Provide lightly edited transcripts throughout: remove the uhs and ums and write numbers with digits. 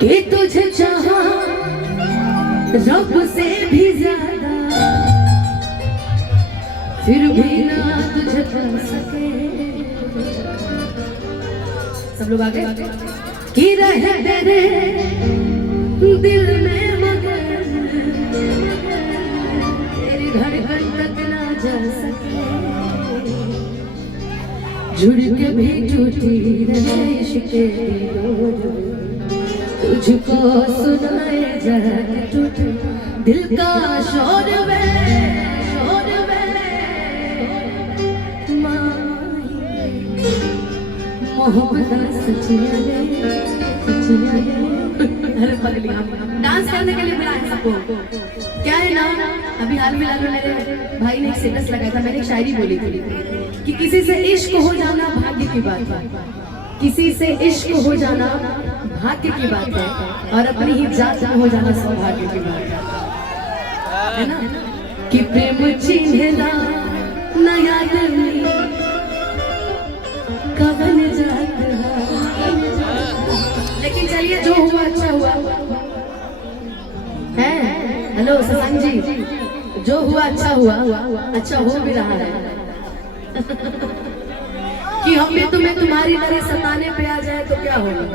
कि तुझे चाहा रब से भी ज्यादा, फिर भी ना तुझे पा सके। सब लोग आगे कि रहे तेरे दिल में मगर तेरी धड़कन तक ना जा सके। जुड़ के भी टूटी रहे इश्क़ तुझको सुनाए जाए टूट दिल का शोर वे मोहब्बत सचिया रे। अरे पगली डांस करने के लिए बुलाया सबको। क्या है ना, अभी हाल फिलहाल में मेरे भाई ने एक स्टेटस लगाया था, मैंने एक शायरी बोली थी कि किसी से इश्क हो जाना भाग्य की बात है, किसी से इश्क हो जाना भाग्य की बात है, और अपनी ही जात में हो जाना सौभाग्य की बात है ना। कि प्रेम चिन्हला नया दिल कवन जात है। लेकिन चलिए जो हुआ अच्छा हुआ है। हेलो शशांक जी, जो हुआ अच्छा हुआ, अच्छा हो भी रहा है। कि हम भी तुम्हें तुम्हारी तरह सताने पे आ जाए तो क्या होगा,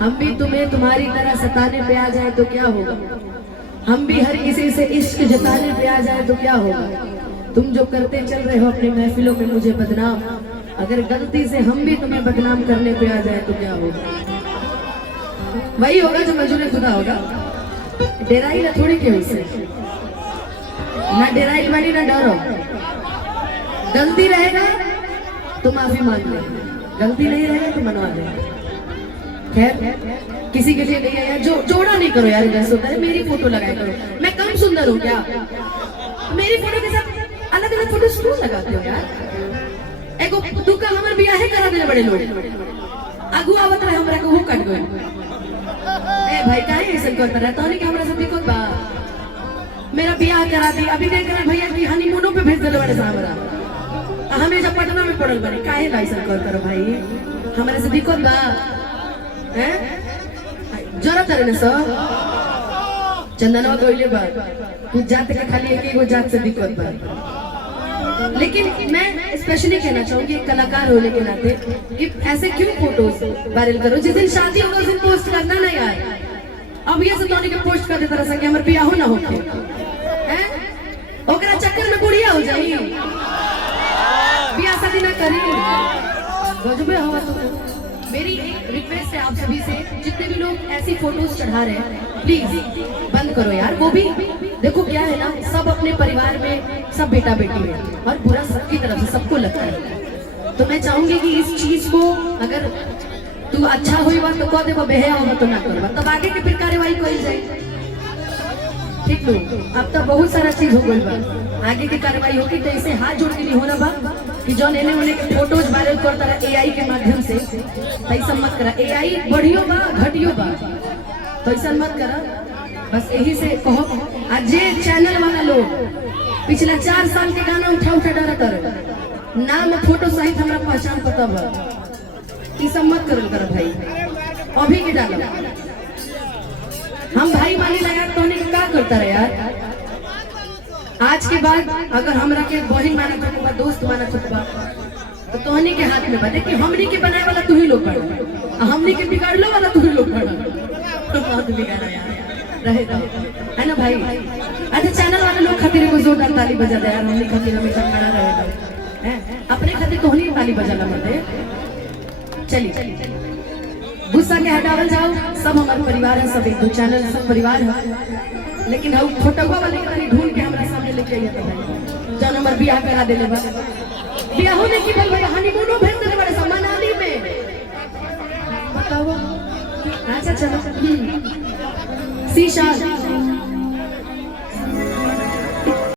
हम भी तुम्हें तुम्हारी तरह सताने पे आ जाए तो क्या होगा, हम भी हर किसी से इश्क जताने पे आ जाए तो क्या होगा। तुम जो करते चल रहे हो अपनी महफिलों में मुझे बदनाम, अगर गलती से हम भी तुम्हें बदनाम करने पे आ जाए तो क्या होगा। वही होगा जो मंजूर खुदा होगा। डेराई ना थोड़ी के उससे, ना डेराई मानी ना डरो। गलती रहेगा तो माफी मांग ले, गलती नहीं रहेगा तो मनवा ले। खैर किसी के लिए नहीं है यार, जो जोड़ा नहीं करो यार। जैसे होता है मेरी फोटो लगाया करो, मैं कम सुंदर हूँ क्या, मेरी फोटो के साथ अलग अलग फोटो क्यों लगाते हो यार। एगो दुका हमर बियाह करा देले बड़े लोग, आगू आवत रहे हमरा को वो कट गए। ए भाई काहे ऐसे करता रहता है कि हमरा से दिक्कत बा, मेरा बियाह करा दी, अभी देख रहे भैया की हनीमूनों पे भेज देले बड़े साहब। हमें जब पटना में पड़ल बने काहे लाइसेंस कर कर भाई, हमरा से दिक्कत बा हैं जरा तरह ने सब चंदनवा कोइले बा कुछ जात के खाली एक एगो जात से दिक्कत बा। लेकिन मैं स्पेशली कहना चाहूंगी एक कलाकार होने के नाते कि ऐसे क्यों फोटोज वायरल करो। जिस दिन शादी होगा उस दिन पोस्ट करना ना यार। अब ये सब के पोस्ट कर देता रहा कि हमारे बियाह हो ना होके हैं, ओकरा चक्कर में बुढ़िया हो जाई, बियाह शादी ना करी। गजबे हवा। तो मेरी रिक्वेस्ट है आप सभी से, जितने भी लोग ऐसी फोटोज चढ़ा रहे हैं प्लीज बंद करो यार। वो भी देखो क्या है ना, सब अपने परिवार में सब बेटा बेटी है और बुरा सबकी तरफ से सबको लगता है। तो मैं चाहूंगी कि इस चीज को अगर तू अच्छा हुई बात तो कह देबो, बेहया होगा तो ना करवा, तब आगे के फिर कार्यवाही कोई जाए। ठीक लो, अब तो बहुत सारा चीज हो गई बा, आगे की कार्रवाई होगी। तो इसे हाथ जोड़ के नहीं होना बा कि जो नेने होने के फोटोज वायरल करता रहा एआई के माध्यम से, ऐसा मत करा। एआई बढ़ियो बा घटियो बा, तो ऐसा मत करा। बस यही से कहो, आज जे चैनल वाला लोग पिछला 4 साल के गाना उठा उठा डरा कर नाम फोटो सहित हमारा पहचान पता बा, ई सब मत करल कर भाई। अभी के डालो हम भाई मानी लगा तो क्या करता रहे यार। आज के बाद अगर हमरा के बहन माना तो बा, दोस्त माना तो बा, तो तोहनी के हाथ में बा। देखिए हमनी के बनाए वाला तू ही लोग पड़ा, हमनी के बिगाड़लो वाला तू ही लोग पड़ा। तो बहुत बिगाड़ा यार, रहे दो है ना भाई। अच्छा चैनल वाले लोग खातिर को जोरदार ताली बजा दे यार, हमनी खातिर हमेशा खड़ा रहेगा हैं, अपने खातिर तोहनी ताली बजाला मत। चलिए गुस्सा के हटावल जाओ, सब हमारे परिवार है, सब एक दो चैनल सब परिवार है। लेकिन हम फोटोवा वाले के ढूंढ के हमरा सामने लेके आइए तो जन हमार बियाह करा देले बा। बियाह होने की बोल भाई हनीमूनो भेज देले बड़े मनाली में, बताओ। अच्छा चलो शीशा